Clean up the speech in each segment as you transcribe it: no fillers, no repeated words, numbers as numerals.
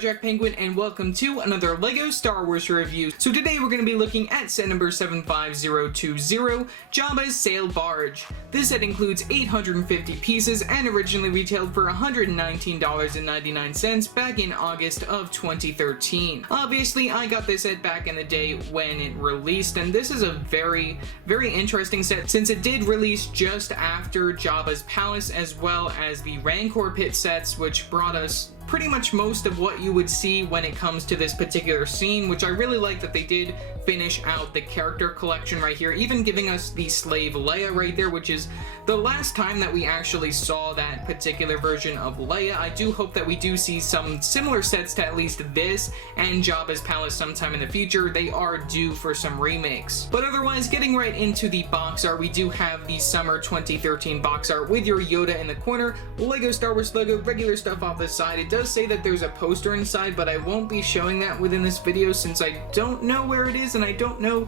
Jack Penguin, and welcome to another LEGO Star Wars review. So today we're going to be looking at set number 75020, Jabba's Sailed Barge. This set includes 850 pieces and originally retailed for $119.99 back in August of 2013. Obviously, I got this set back in the day when it released, and this is a very interesting set since it did release just after Jabba's Palace as well as the Rancor Pit sets, which brought us pretty much most of what you would see when it comes to this particular scene, which I really like that they did finish out the character collection right here, even giving us the slave Leia right there, which is the last time that we actually saw that particular version of Leia. I do hope that we do see some similar sets to at least this and Jabba's Palace sometime in the future. They are due for some remakes. But otherwise, getting right into the box art, we do have the summer 2013 box art with your Yoda in the corner, LEGO Star Wars logo, regular stuff off the side. It does say that there's a poster inside, but I won't be showing that within this video since I don't know where it is and I don't know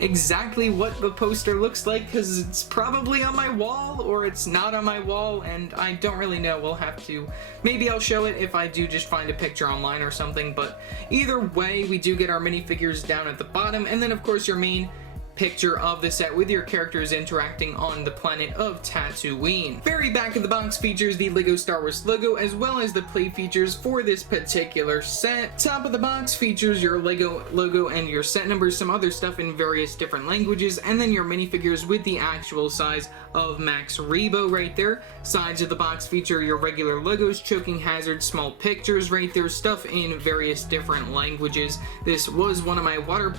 exactly what the poster looks like because it's probably on my wall or it's not on my wall and I don't really know. We'll have to, maybe I'll show it if I do just find a picture online or something, but either way we do get our minifigures down at the bottom, and then of course your main picture of the set with your characters interacting on the planet of Tatooine. Very back of the box features the LEGO Star Wars logo as well as the play features for this particular set. Top of the box features your LEGO logo and your set numbers, some other stuff in various different languages, and then your minifigures with the actual size of Max Rebo right there. Sides of the box feature your regular logos, choking hazards, small pictures right there, stuff in various different languages. This was one of my water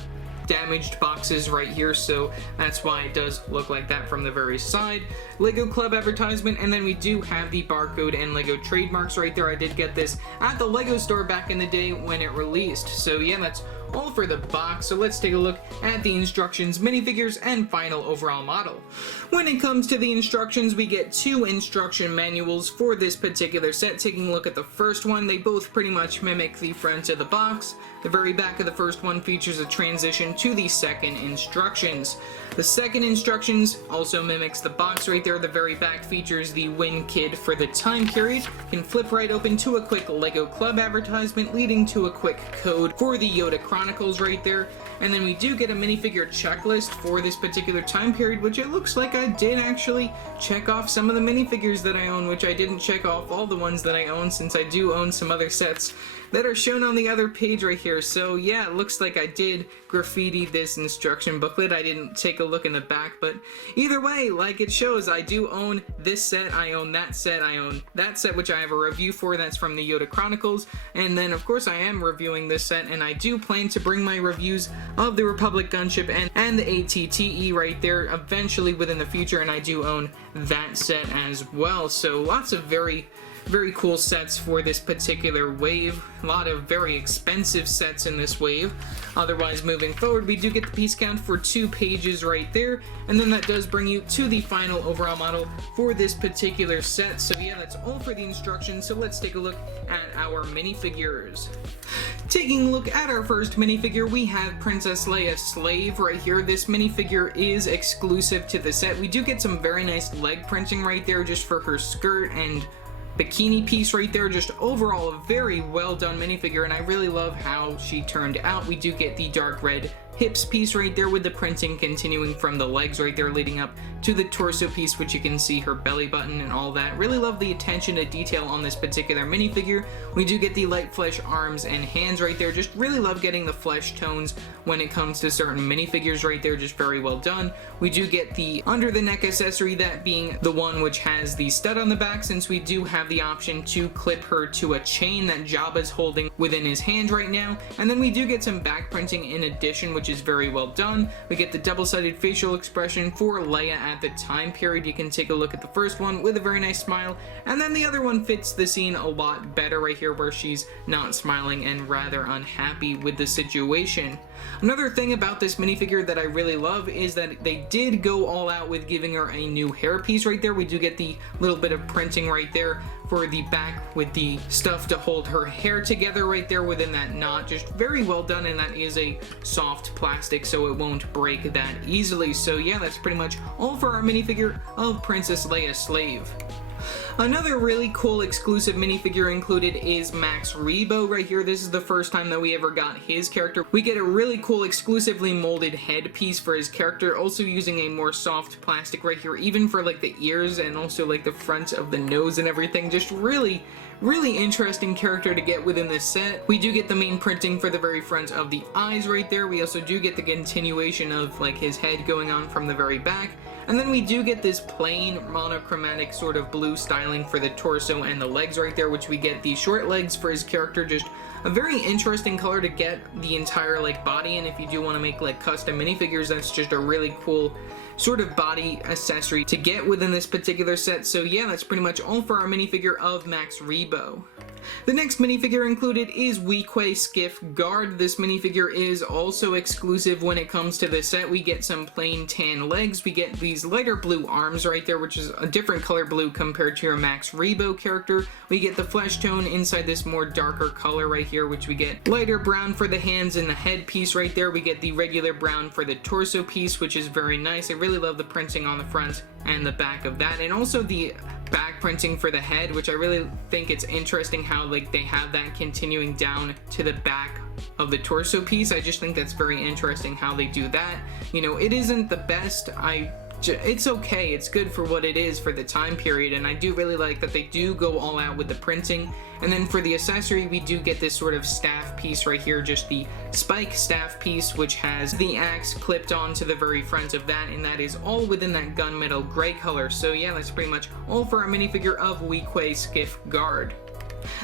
damaged boxes right here, so that's why it does look like that from the very side. LEGO Club advertisement, and then we do have the barcode and LEGO trademarks right there. I did get this at the LEGO store back in the day when it released. So yeah, that's all for the box. So let's take a look at the instructions, minifigures, and final overall model. When it comes to the instructions, we get two instruction manuals for this particular set. Taking a look at the first one, they both pretty much mimic the front of the box. The very back of the first one features a transition to the second instructions. The second instructions also mimics the box right there. The very back features the win kit for the time period. Can flip right open to a quick LEGO Club advertisement leading to a quick code for the Yoda Chronicles right there. And then we do get a minifigure checklist for this particular time period, which it looks like I did actually check off some of the minifigures that I own, which I didn't check off all the ones that I own since I do own some other sets that are shown on the other page right here. So yeah, it looks like I did graffiti this instruction booklet. I didn't take a look in the back, but either way, like it shows, I do own this set, I own that set, I own that set, which I have a review for. That's from the Yoda Chronicles. And then of course I am reviewing this set, and I do plan to bring my reviews of the Republic Gunship and the ATTE right there eventually within the future, and I do own that set as well. So lots of very cool sets for this particular wave. A lot of very expensive sets in this wave. Otherwise, moving forward, we do get the piece count for 2 pages right there, and then that does bring you to the final overall model for this particular set. So yeah, that's all for the instructions. So let's take a look at our minifigures. Taking a look at our first minifigure, we have Princess Leia Slave right here. This minifigure is exclusive to the set. We do get some very nice leg printing right there just for her skirt and bikini piece right there. Just overall a very well done minifigure, and I really love how she turned out. We do get the dark red hips piece right there with the printing continuing from the legs right there leading up to the torso piece, which you can see her belly button and all that. Really love the attention to detail on this particular minifigure. We do get the light flesh arms and hands right there. Just really love getting the flesh tones when it comes to certain minifigures right there. Just very well done. We do get the under the neck accessory, that being the one which has the stud on the back, since we do have the option to clip her to a chain that Jabba's holding within his hand right now. And then we do get some back printing in addition, which is very well done. We get the double-sided facial expression for Leia at the time period. You can take a look at the first one with a very nice smile, and then the other one fits the scene a lot better right here where she's not smiling and rather unhappy with the situation. Another thing about this minifigure that I really love is that they did go all out with giving her a new hairpiece right there. We do get the little bit of printing right there for the back with the stuff to hold her hair together right there within that knot. Just very well done, and that is a soft plastic so it won't break that easily. So yeah, that's pretty much all for our minifigure of Princess Leia Slave. Another really cool exclusive minifigure included is Max Rebo right here. This is the first time that we ever got his character. We get a really cool exclusively molded headpiece for his character, also using a more soft plastic right here, even for like the ears and also like the front of the nose and everything. Just really interesting character to get within this set. We do get the main printing for the very front of the eyes right there. We also do get the continuation of like his head going on from the very back. And then we do get this plain monochromatic sort of blue styling for the torso and the legs right there, which we get the short legs for his character. Just a very interesting color to get the entire like body, and if you do want to make like custom minifigures, that's just a really cool sort of body accessory to get within this particular set. So yeah, that's pretty much all for our minifigure of Max Rebo. The next minifigure included is Weequay Skiff Guard. This minifigure is also exclusive when it comes to the set. We get some plain tan legs, we get these lighter blue arms right there, which is a different color blue compared to your Max Rebo character. We get the flesh tone inside this more darker color right here, which we get lighter brown for the hands and the head piece right there. We get the regular brown for the torso piece, which is very nice. I really love the printing on the front and the back of that, and also the back printing for the head, which I really think it's interesting how like they have that continuing down to the back of the torso piece. I just think that's very interesting how they do that. You know, it isn't the best. It's okay, it's good for what it is for the time period, and I do really like that they do go all out with the printing. And then for the accessory, we do get this sort of staff piece right here, just the spike staff piece, which has the axe clipped onto the very front of that, and that is all within that gunmetal gray color. So yeah, that's pretty much all for our minifigure of Weequay Skiff Guard.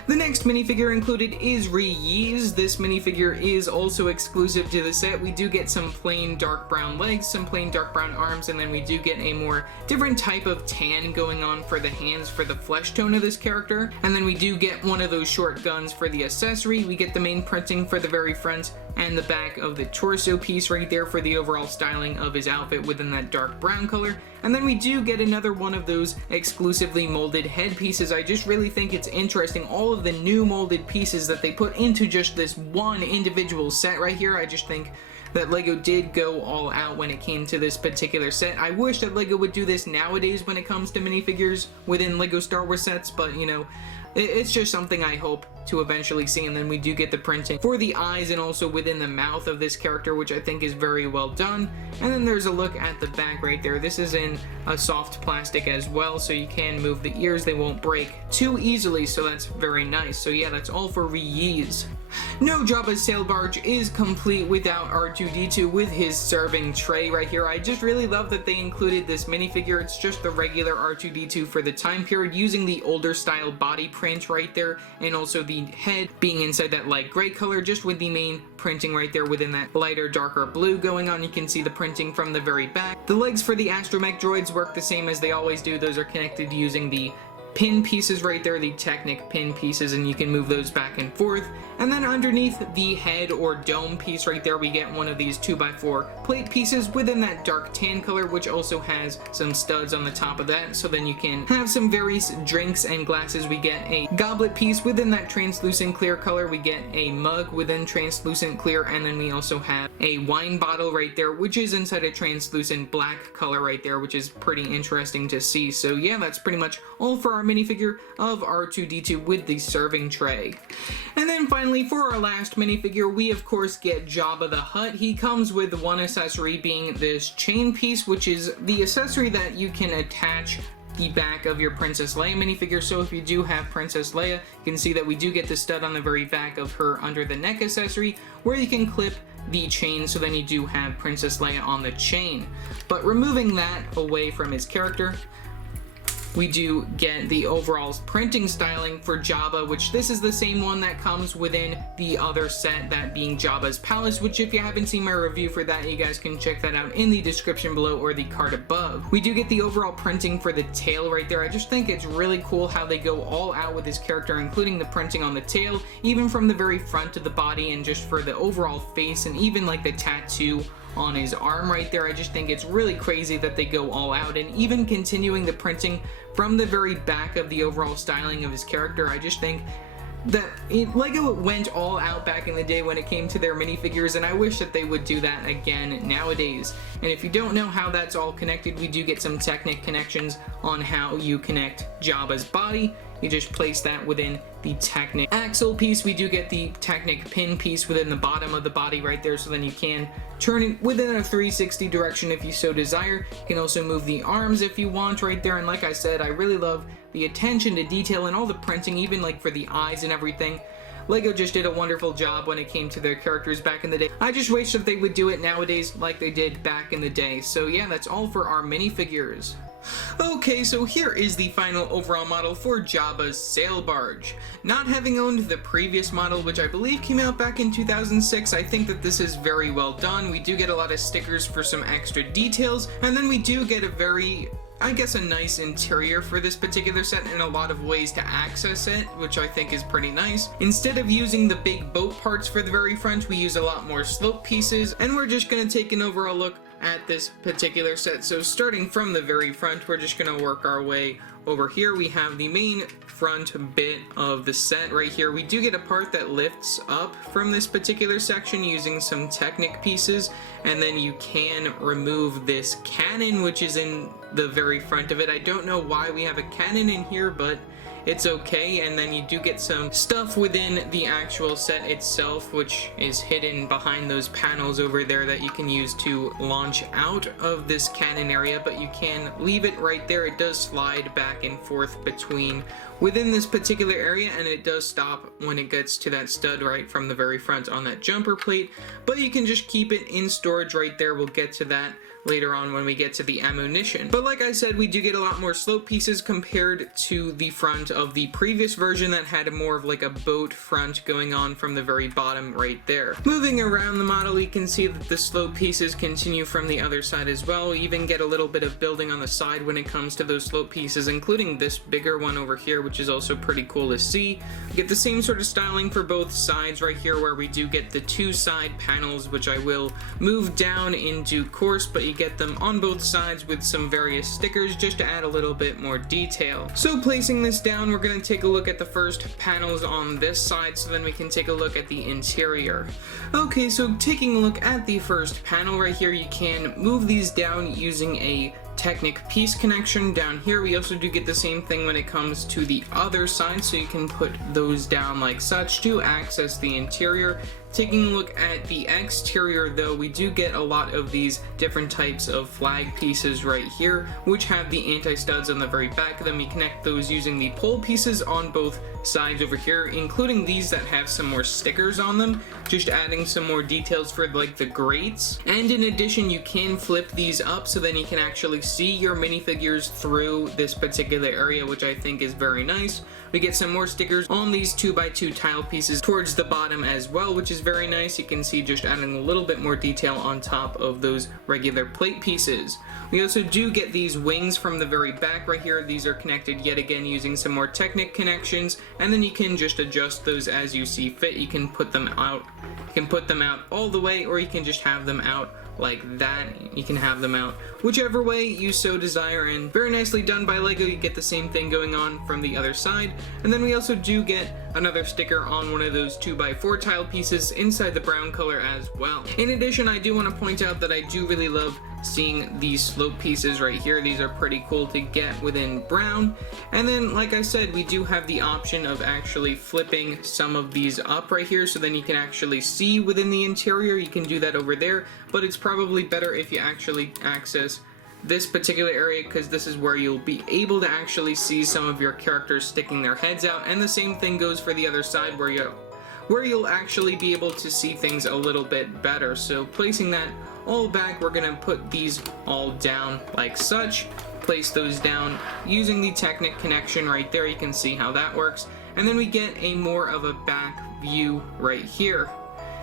The next minifigure included is Ree-Yees. This minifigure is also exclusive to the set. We do get some plain dark brown legs, some plain dark brown arms, and then we do get a more different type of tan going on for the hands for the flesh tone of this character. And then we do get one of those short guns for the accessory. We get the main printing for the very front and the back of the torso piece right there for the overall styling of his outfit within that dark brown color. And then we do get another one of those exclusively molded head pieces. I just really think it's interesting, all of the new molded pieces that they put into just this one individual set right here. I just think that LEGO did go all out when it came to this particular set. I wish that LEGO would do this nowadays when it comes to minifigures within LEGO Star Wars sets, but you know, it's just something I hope to eventually see. And then we do get the printing for the eyes and also within the mouth of this character, which I think is very well done. And then there's a look at the back right there. This is in a soft plastic as well, so you can move the ears. They won't break too easily, so that's very nice. So yeah, that's all for Ree-Yees. No Jabba's sail barge is complete without R2-D2 with his serving tray right here. I just really love that they included this minifigure. It's just the regular R2-D2 for the time period, using the older style body print right there, and also the head being inside that light gray color, just with the main printing right there within that lighter darker blue going on. You can see the printing from the very back. The legs for the astromech droids work the same as they always do. Those are connected using the pin pieces right there, the Technic pin pieces, and you can move those back and forth. And then underneath the head or dome piece right there, we get one of these 2x4 plate pieces within that dark tan color, which also has some studs on the top of that, so then you can have some various drinks and glasses. We get a goblet piece within that translucent clear color, we get a mug within translucent clear, and then we also have a wine bottle right there, which is inside a translucent black color right there, which is pretty interesting to see. So yeah, that's pretty much all for our minifigure of R2-D2 with the serving tray. And then finally, for our last minifigure, we of course get Jabba the Hutt. He comes with one accessory being this chain piece, which is the accessory that you can attach the back of your Princess Leia minifigure. So if you do have Princess Leia, you can see that we do get the stud on the very back of her under the neck accessory, where you can clip the chain, so then you do have Princess Leia on the chain. But removing that away from his character, we do get the overall printing styling for Jabba, which this is the same one that comes within the other set, that being Jabba's Palace, which if you haven't seen my review for that, you guys can check that out in the description below or the card above. We do get the overall printing for the tail right there. I just think it's really cool how they go all out with this character, including the printing on the tail, even from the very front of the body, and just for the overall face, and even like the tattoo on his arm right there. I just think it's really crazy that they go all out, and even continuing the printing from the very back of the overall styling of his character. I just think Lego went all out back in the day when it came to their minifigures, and I wish that they would do that again nowadays. And if you don't know how that's all connected, we do get some Technic connections on how you connect Jabba's body. You just place that within the Technic axle piece. We do get the Technic pin piece within the bottom of the body right there, so then you can turn it within a 360 direction if you so desire. You can also move the arms if you want right there, and like I said, I really love the attention to detail and all the printing, even like for the eyes and everything. Lego just did a wonderful job when it came to their characters back in the day. I just wish that they would do it nowadays like they did back in the day. So yeah, that's all for our minifigures. Okay, so here is the final overall model for Jabba's sail barge. Not having owned the previous model, which I believe came out back in 2006, I think that this is very well done. We do get a lot of stickers for some extra details, and then we do get a very, I guess, a nice interior for this particular set and a lot of ways to access it, which I think is pretty nice. Instead of using the big boat parts for the very front, we use a lot more slope pieces, and we're just going to take an overall look at this particular set. So starting from the very front, we're just going to work our way over here. We have the main front bit of the set right here. We do get a part that lifts up from this particular section using some Technic pieces, and then you can remove this cannon, which is in the very front of it. I don't know why we have a cannon in here, but it's okay. And then you do get some stuff within the actual set itself, which is hidden behind those panels over there that you can use to launch out of this cannon area, but you can leave it right there. It does slide back and forth between within this particular area, and it does stop when it gets to that stud right from the very front on that jumper plate, but you can just keep it in storage right there. We'll get to that later on when we get to the ammunition. But like I said, we do get a lot more slope pieces compared to the front of the previous version that had more of like a boat front going on from the very bottom right there. Moving around the model, you can see that the slope pieces continue from the other side as well. We even get a little bit of building on the side when it comes to those slope pieces, including this bigger one over here, which is also pretty cool to see. We get the same sort of styling for both sides right here, where we do get the two side panels, which I will move down in due course, but you get them on both sides with some various stickers just to add a little bit more detail. So placing this down, we're going to take a look at the first panels on this side, so then we can take a look at the interior. Okay, so taking a look at the first panel right here, you can move these down using a Technic piece connection down here. We also do get the same thing when it comes to the other side, so you can put those down like such to access the interior. Taking a look at the exterior though, we do get a lot of these different types of flag pieces right here, which have the anti-studs on the very back of them. We connect those using the pole pieces on both sides over here, including these that have some more stickers on them, just adding some more details for like the grates. And in addition, you can flip these up so then you can actually see your minifigures through this particular area, which I think is very nice. We get some more stickers on these 2x2 tile pieces towards the bottom as well, which is very nice. You can see just adding a little bit more detail on top of those regular plate pieces. We also do get these wings from the very back right here. These are connected yet again using some more Technic connections, and then you can just adjust those as you see fit. You can put them out. You can put them out all the way, or you can just have them out like that. You can have them out whichever way you so desire, and very nicely done by Lego. You get the same thing going on from the other side, and then we also do get another sticker on one of those 2x4 tile pieces inside the brown color as well. In addition, I do want to point out that I do really love seeing these slope pieces right here. These are pretty cool to get within brown. And then, like I said, we do have the option of actually flipping some of these up right here, so then you can actually see within the interior. You can do that over there, but it's probably better if you actually access this particular area, because this is where you'll be able to actually see some of your characters sticking their heads out. And the same thing goes for the other side, where you'll actually be able to see things a little bit better. So placing that all back, we're gonna put these all down like such. Place those down using the Technic connection right there. You can see how that works. And then we get a more of a back view right here.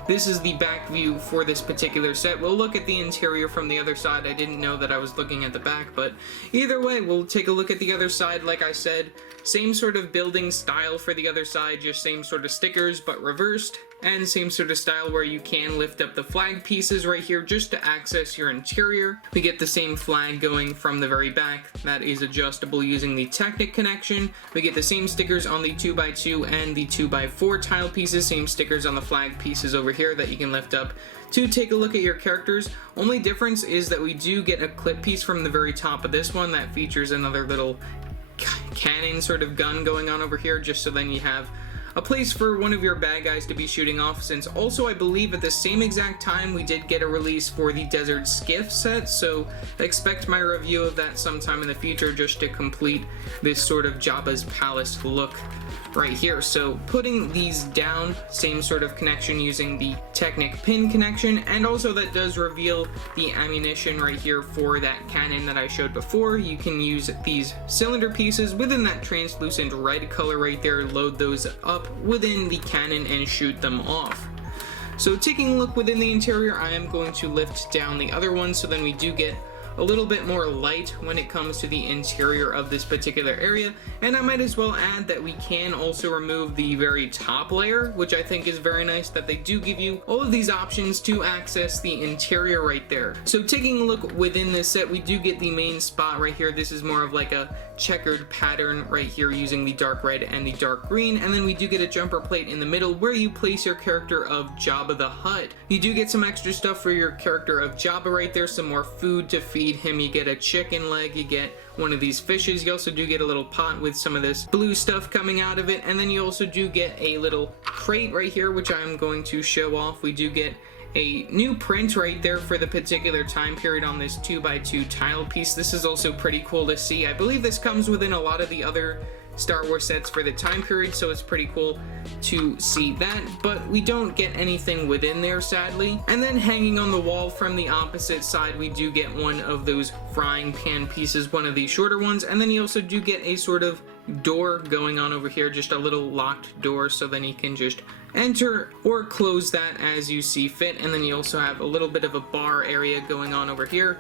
This is the back view for this particular set. We'll look at the interior from the other side. I didn't know that I was looking at the back, but either way, we'll take a look at the other side. Like I said, same sort of building style for the other side, just same sort of stickers, but reversed. and same sort of style where you can lift up the flag pieces right here just to access your interior. We get the same flag going from the very back that is adjustable using the Technic connection. We get the same stickers on the 2x2 and the 2x4 tile pieces, same stickers on the flag pieces over here that you can lift up to take a look at your characters. Only difference is that we do get a clip piece from the very top of this one that features another little cannon sort of gun going on over here, just so then you have a place for one of your bad guys to be shooting off, since also I believe at the same exact time we did get a release for the Desert Skiff set, so expect my review of that sometime in the future just to complete this sort of Jabba's Palace look right here. So putting these down, same sort of connection using the Technic pin connection, and also that does reveal the ammunition right here for that cannon that I showed before. You can use these cylinder pieces within that translucent red color right there, load those up within the cannon and shoot them off. So taking a look within the interior, I am going to lift down the other one so then we do get a little bit more light when it comes to the interior of this particular area. And I might as well add that we can also remove the very top layer, which I think is very nice that they do give you all of these options to access the interior right there. So taking a look within this set, we do get the main spot right here. This is more of like a checkered pattern right here using the dark red and the dark green, and then we do get a jumper plate in the middle where you place your character of Jabba the Hutt. You do get some extra stuff for your character of Jabba right there, some more food to feed him. You get a chicken leg, you get one of these fishes, you also do get a little pot with some of this blue stuff coming out of it, and then you also do get a little crate right here which I'm going to show off. We do get a new print right there for the particular time period on this 2x2 tile piece. This is also pretty cool to see. I believe this comes within a lot of the other Star Wars sets for the time period, so it's pretty cool to see that, but we don't get anything within there sadly. And then hanging on the wall from the opposite side, we do get one of those frying pan pieces, one of these shorter ones, and then you also do get a sort of door going on over here, just a little locked door, so then you can just enter or close that as you see fit. And then you also have a little bit of a bar area going on over here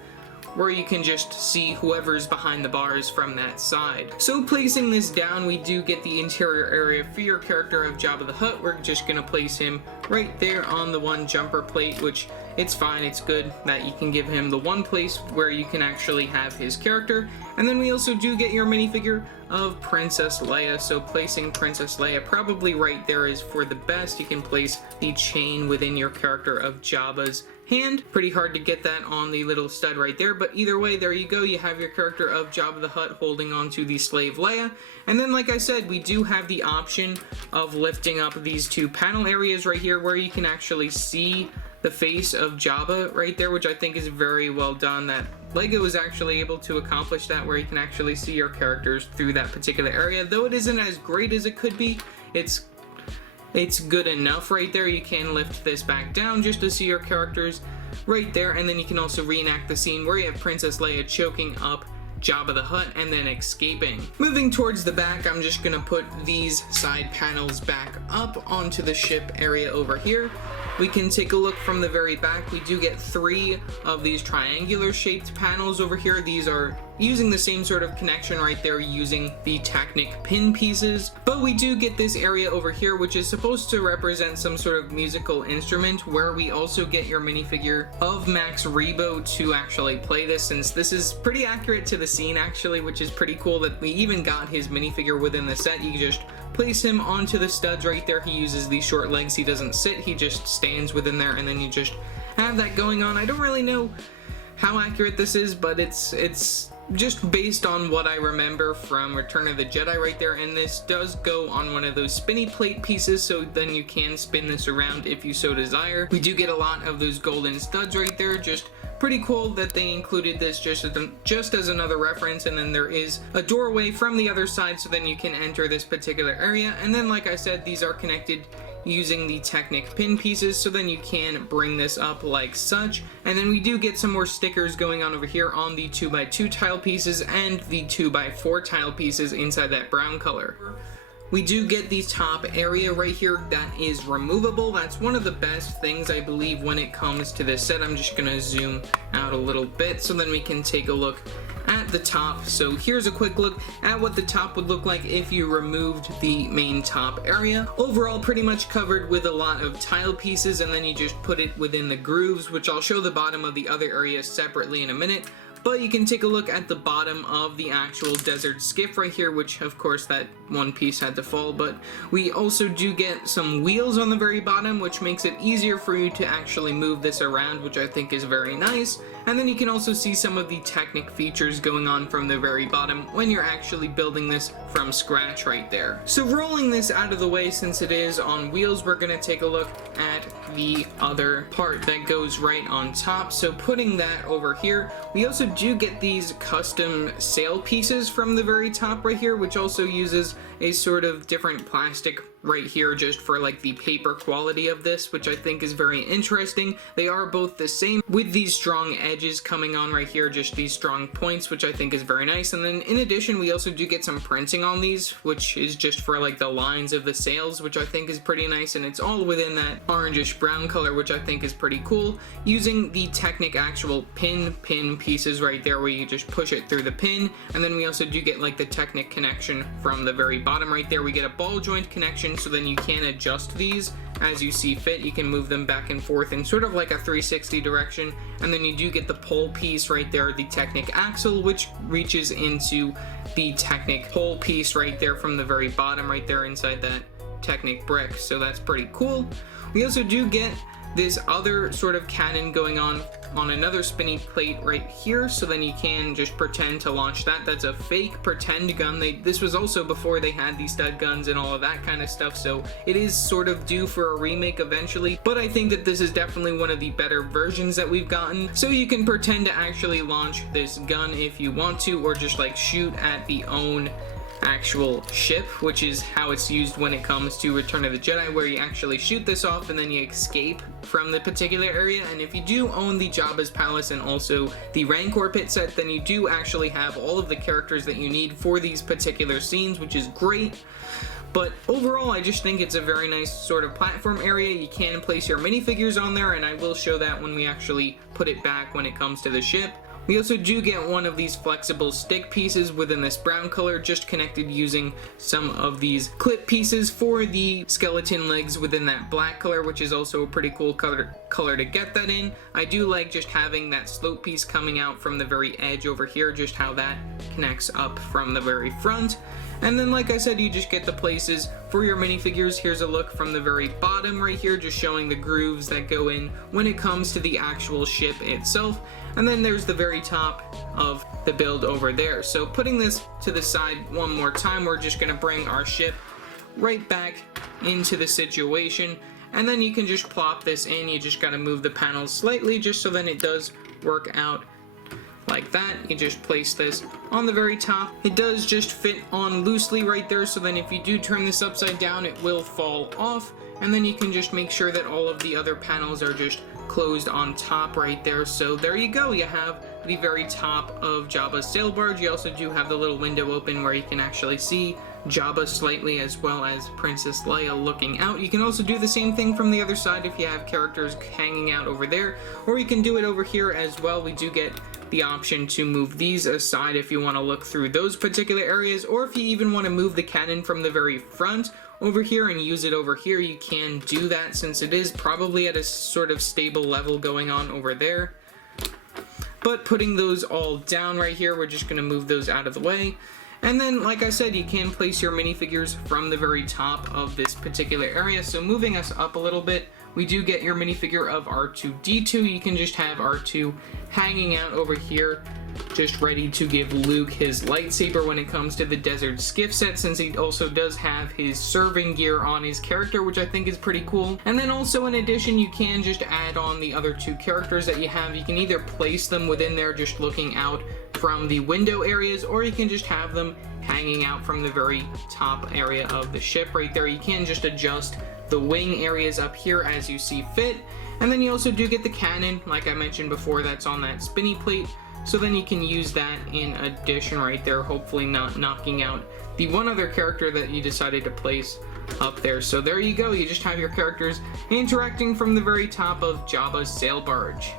where you can just see whoever's behind the bars from that side. So placing this down, we do get the interior area for your character of Jabba the Hutt. We're just gonna place him right there on the one jumper plate, which it's fine, it's good that you can give him the one place where you can actually have his character. And then we also do get your minifigure of Princess Leia, so placing Princess Leia probably right there is for the best. You can place the chain within your character of Jabba's hand. Pretty hard to get that on the little stud right there, but either way, there you go. You have your character of Jabba the Hutt holding onto the slave Leia. And then, like I said, we do have the option of lifting up these two panel areas right here where you can actually see the face of Jabba right there, which I think is very well done. That LEGO is actually able to accomplish that, where you can actually see your characters through that particular area. Though it isn't as great as it could be, it's good enough right there. You can lift this back down just to see your characters right there, and then you can also reenact the scene where you have Princess Leia choking up Jabba the Hutt and then escaping. Moving towards the back, I'm just gonna put these side panels back up onto the ship area over here. We can take a look from the very back. We do get 3 of these triangular shaped panels over here. These are using the same sort of connection right there using the Technic pin pieces. But we do get this area over here which is supposed to represent some sort of musical instrument, where we also get your minifigure of Max Rebo to actually play this, since this is pretty accurate to the scene actually, which is pretty cool that we even got his minifigure within the set. You just place him onto the studs right there. He uses these short legs, he doesn't sit, he just stands within there, and then you just have that going on. I don't really know how accurate this is, but it's just based on what I remember from Return of the Jedi right there, and this does go on one of those spinny plate pieces, so then you can spin this around if you so desire. We do get a lot of those golden studs right there, just pretty cool that they included this just as another reference. And then there is a doorway from the other side, so then you can enter this particular area. And then, like I said, these are connected using the Technic pin pieces, so then you can bring this up like such. And then we do get some more stickers going on over here on the 2x2 tile pieces and the 2x4 tile pieces inside that brown color. We do get the top area right here that is removable. That's one of the best things, I believe, when it comes to this set. I'm just gonna zoom out a little bit so then we can take a look at at the top. So here's a quick look at what the top would look like if you removed the main top area. Overall, pretty much covered with a lot of tile pieces, and then you just put it within the grooves, which I'll show the bottom of the other area separately in a minute. But you can take a look at the bottom of the actual desert skiff right here, which of course that one piece had to fall, but we also do get some wheels on the very bottom, which makes it easier for you to actually move this around, which I think is very nice. And then you can also see some of the Technic features going on from the very bottom when you're actually building this from scratch right there. So rolling this out of the way, since it is on wheels, we're going to take a look at the other part that goes right on top. So putting that over here, we also do get these custom sail pieces from the very top right here, which also uses a sort of different plastic right here just for like the paper quality of this, which I think is very interesting. They are both the same with these strong edges coming on right here, just these strong points, which I think is very nice. And then in addition, we also do get some printing on these, which is just for like the lines of the sails, which I think is pretty nice, and it's all within that orangish brown color, which I think is pretty cool, using the Technic actual pin pieces right there where you just push it through the pin. And then we also do get like the Technic connection from the very bottom right there. We get a ball joint connection, so then you can adjust these as you see fit. You can move them back and forth in sort of like a 360 direction. And then you do get the pole piece right there, the Technic axle, which reaches into the Technic pole piece right there from the very bottom right there inside that Technic brick. So that's pretty cool. We also do get this other sort of cannon going on another spinny plate right here, so then you can just pretend to launch that. That's a fake pretend gun. This was also before they had these stud guns and all of that kind of stuff, so it is sort of due for a remake eventually, but I think that this is definitely one of the better versions that we've gotten. So you can pretend to actually launch this gun if you want to, or just like shoot at the own actual ship, which is how it's used when it comes to Return of the Jedi, where you actually shoot this off and then you escape from the particular area. And if you do own the Jabba's Palace and also the Rancor pit set, then you do actually have all of the characters that you need for these particular scenes, which is great. But overall, I just think it's a very nice sort of platform area. You can place your minifigures on there, and I will show that when we actually put it back when it comes to the ship. We also do get one of these flexible stick pieces within this brown color, just connected using some of these clip pieces for the skeleton legs within that black color, which is also a pretty cool color to get that in. I do like just having that slope piece coming out from the very edge over here, just how that connects up from the very front. And then, like I said, you just get the places for your minifigures. Here's a look from the very bottom right here, just showing the grooves that go in when it comes to the actual ship itself. And then there's the very top of the build over there. So putting this to the side one more time, we're just going to bring our ship right back into the situation. And then you can just plop this in. You just got to move the panels slightly just so then it does work out like that. You just place this on the very top. It does just fit on loosely right there, so then if you do turn this upside down, it will fall off. And then you can just make sure that all of the other panels are just closed on top right there. So there you go, you have the very top of Jabba's sail barge. You also do have the little window open where you can actually see Jabba slightly, as well as Princess Leia looking out. You can also do the same thing from the other side if you have characters hanging out over there, or you can do it over here as well. We do get the option to move these aside if you want to look through those particular areas, or if you even want to move the cannon from the very front over here and use it over here, you can do that, since it is probably at a sort of stable level going on over there. But putting those all down right here, we're just going to move those out of the way. And then, like I said, you can place your minifigures from the very top of this particular area. So moving us up a little bit, we do get your minifigure of R2-D2. You can just have R2 hanging out over here, just ready to give Luke his lightsaber when it comes to the Desert Skiff set, since he also does have his serving gear on his character, which I think is pretty cool. And then also, in addition, you can just add on the other two characters that you have. You can either place them within there just looking out from the window areas, or you can just have them hanging out from the very top area of the ship right there. You can just adjust the wing areas up here as you see fit. And then you also do get the cannon, like I mentioned before, that's on that spinny plate. So then you can use that in addition right there, hopefully not knocking out the one other character that you decided to place up there. So there you go, you just have your characters interacting from the very top of Jabba's sail barge.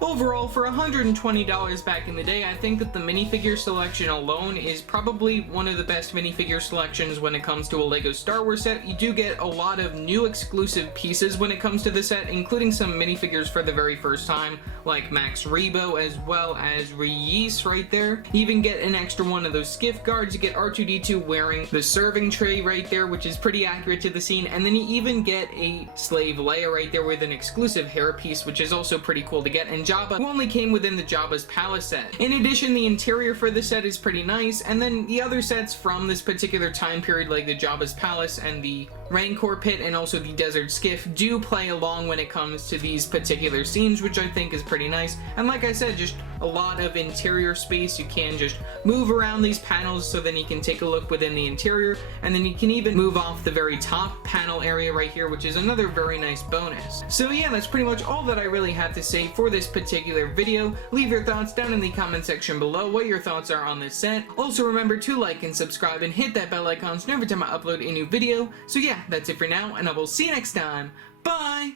overall, for $120 back in the day, I think that the minifigure selection alone is probably one of the best minifigure selections when it comes to a LEGO Star Wars set. You do get a lot of new exclusive pieces when it comes to the set, including some minifigures for the very first time, like Max Rebo, as well as Ree-Yees right there. You even get an extra one of those skiff guards. You get R2-D2 wearing the serving tray right there, which is pretty accurate to the scene, and then you even get a slave Leia right there with an exclusive hairpiece, which is also pretty cool to get, and Jabba, who only came within the Jabba's Palace set. In addition, the interior for the set is pretty nice, and then the other sets from this particular time period, like the Jabba's Palace and the Rancor Pit and also the Desert Skiff, do play along when it comes to these particular scenes, which I think is pretty nice. And like I said, just a lot of interior space. You can just move around these panels, so then you can take a look within the interior, and then you can even move off the very top panel area right here, which is another very nice bonus. So yeah, that's pretty much all that I really have to say for this particular video. Leave your thoughts down in the comment section below, what your thoughts are on this set. Also remember to like and subscribe and hit that bell icon so every time I upload a new video. So yeah, that's it for now, and I will see you next time. Bye!